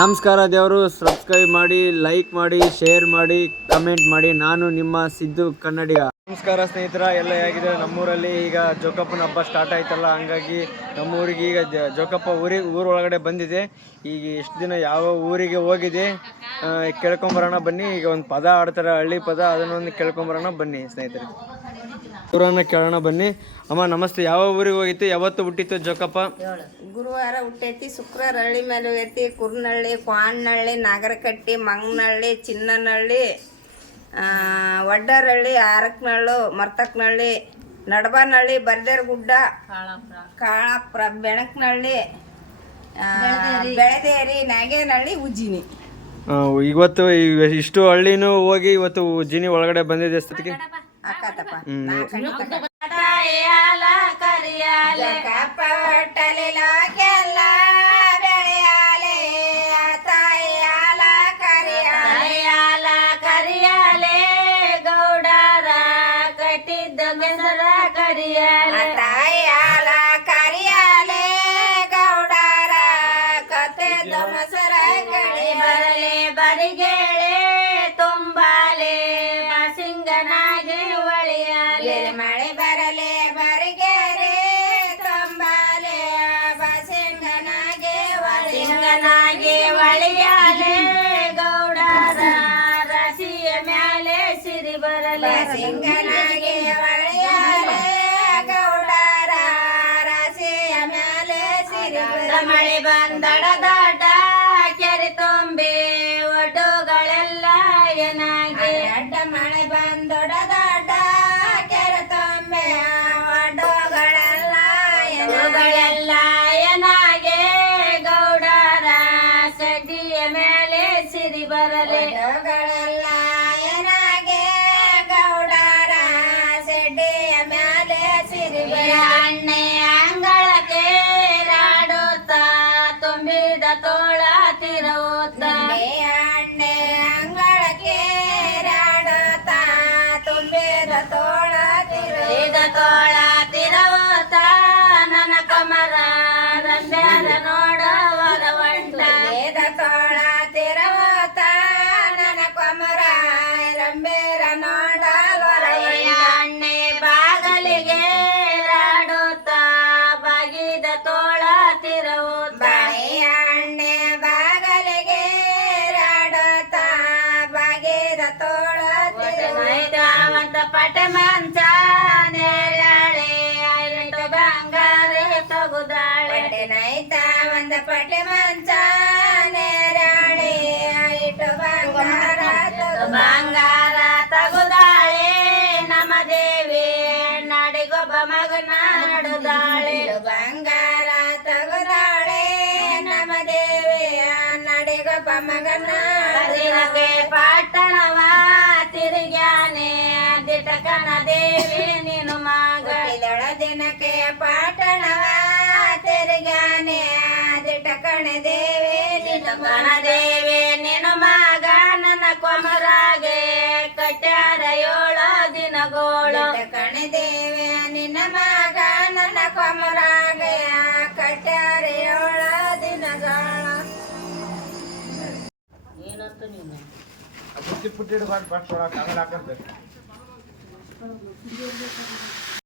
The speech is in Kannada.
ನಮಸ್ಕಾರ ದೇವರು ಸಬ್ಸ್ಕ್ರೈಬ್ ಮಾಡಿ ಲೈಕ್ ಮಾಡಿ ಶೇರ್ ಮಾಡಿ ಕಮೆಂಟ್ ಮಾಡಿ. ನಾನು ನಿಮ್ಮ ಸಿದ್ದು ಕನ್ನಡಿಗ. ನಮಸ್ಕಾರ ಸ್ನೇಹಿತರ, ಎಲ್ಲ ಹೇಗಿದೆ ನಮ್ಮೂರಲ್ಲಿ ಈಗ ಜೋಕಪ್ಪನ ಹಬ್ಬ ಸ್ಟಾರ್ಟ್ ಆಯ್ತಲ್ಲ, ಹಂಗಾಗಿ ನಮ್ಮೂರಿಗೆ ಈಗ ಜೋಕಪ್ಪ ಊರಿಗೆ ಊರೊಳಗಡೆ ಬಂದಿದೆ. ಈಗ ಎಷ್ಟು ದಿನ ಯಾವ ಊರಿಗೆ ಹೋಗಿದೆ ಕೇಳ್ಕೊಂಬರೋಣ ಬನ್ನಿ. ಈಗ ಒಂದು ಪದ ಆಡ್ತಾರೆ, ಹಳ್ಳಿ ಪದ, ಅದನ್ನೊಂದು ಕೇಳ್ಕೊಂಬರೋಣ ಬನ್ನಿ ಸ್ನೇಹಿತರೆ. ಊರನ್ನ ಕೇಳೋಣ ಬನ್ನಿ. ಅಮ್ಮ, ನಮಸ್ತೆ. ಯಾವ ಊರಿಗೆ ಹೋಗಿತ್ತು? ಯಾವತ್ತು ಹುಟ್ಟಿತ್ತು ಜೋಕಪ್ಪ? ಗುರುವಾರ ಹುಟ್ಟೈತಿ. ಶುಕ್ರವಾರ ಹಳ್ಳಿ ಮೇಲೆ ಹೋಗೈತಿ. ಕುರ್ನಹಳ್ಳಿ ಕ್ವಾಣ್ಣಹಳ್ಳಿ ನಾಗರಕಟ್ಟಿ ಮಂಗನಹಳ್ಳಿ ಚಿನ್ನನಹಳ್ಳಿ ವಡ್ಡರಹಳ್ಳಿ ಆರಕ್ನಹಳ್ಳು ಮರ್ತಕ್ನಹಳ್ಳಿ ನಡಬನಹಳ್ಳಿ ಬರ್ದೇರ್ಗುಡ್ಡ ಕಾಳಪ್ರ ಬೆಣಕ್ನಹಳ್ಳಿ ಬೆಳದೇರಿ. ನಾಗೇನಹಳ್ಳಿ ಉಜ್ಜಿನಿ. ಇವತ್ತು ಇವ್- ಇಷ್ಟು ಹಳ್ಳಿನೂ ಹೋಗಿ ಇವತ್ತು ಉಜ್ಜಿನಿ ಒಳಗಡೆ ಬಂದಿದೆ ಸ್ಥಿತಿಗೆ? ಅಕ್ಕತಪ್ಪ. ಕರಿಯಾಲ ಬೆಳೆಯಾಲೆ ಸಿಂಗನಾಗೆ ಒಳಿಯಾಲೆ. ಮಳೆ ಬರಲೆ ಬರಿಗೆರೆ ತಂಬಾಲೆ. ಬಸಿಂಗನಾಗೆ ಒಳಿಂಗನಾಗೆ ಒಳಿಯಾಲೆ. ಗೌಡರ ರಸಿಯ ಮ್ಯಾಲೆ ಸಿರಿ ಬರಲೆ. ಸಿಂಗನಾಗೆ ಒಳಿಯಾಲೆ. ಗೌಡರ ರಸಿಯ ಮ್ಯಾಲೆ ಸಿರಿ ಮಳೆ ಬಂದಡ ದಾಟ ಕೆರೆ ತುಂಬಿ ಒಡ್ಡುಗಳೆಲ್ಲ ಏನಾಗಿ. ಅಡ್ಡ ರಂಬ್ಯಾರ ನೋಡವರ ಒಂಟ ತೋಳ ತಿರವತ ನನ್ನ ಕೊಮರ ರಂಬೇರ ನೋಡವರ ಅಣ್ಣೆ ಬಾಗಲಿಗೆ ರಾಡುತ್ತ ಬಗಿದ ತೋಳ ತಿರುವುತ್ತ ಅಣ್ಣೆ ಬಾಗಲಿಗೆ ರಾಡುತ್ತ ಬಾಗಿದ ತೋಳ ತಿರುವಂತ. ಪಟ ಮಂಚ ನೇರಳೆ ಐದು ಬಂಗಾರ ತಗುದಾಳೆ ನೈತ ಒಂದ ಪಟೆ ಮಂಚ, ನೇರಳೆ ಐಟು ಬಂಗಾರ ಬಂಗಾರ ತಗುದಾಳೆ. ನಮ್ಮ ದೇವಿ ನಡಿಗೊಬ್ಬ ಮಗನ ನಡುದಾಳೆ. ಬಂಗಾರ ತಗುದಾಳೆ. ನಮ್ಮ ದೇವಿಯ ನಡಿಗೊಬ್ಬ ಮಗನ ಪಟ್ಟಣವ ತಿರುಗ್ಯಾನೆ ದಿಟಕನ ದೇವಿ ನೀನು ಮಗ. ದಿನಕ್ಕೆ ತಿರುಗ್ಯಾನೆ ದಿಟಕಣ ದೇವೇ ನಿನ್ನ ಮನ ದೇವೇ ನಿನ್ನ ಮಗ ನನ್ನ ಕೊಮರಾಗೆ ಕಟ್ಯಾರ ಯೋಳ ದಿನಗೋಳು. ಕಣೆ ದೇವೇ ನಿನ್ನ ಮಗ ನನ್ನ ಕೊಮರಾಗೆ ಕಟ್ಯಾರ ಏಳು ದಿನಗಳು. ಪುಟ್ಟಿ ಪುಟ್ಟಿ ಬಾಟ್ ಬಾಟ್ ಆಮೇಲೆ ಹಾಕಂತ.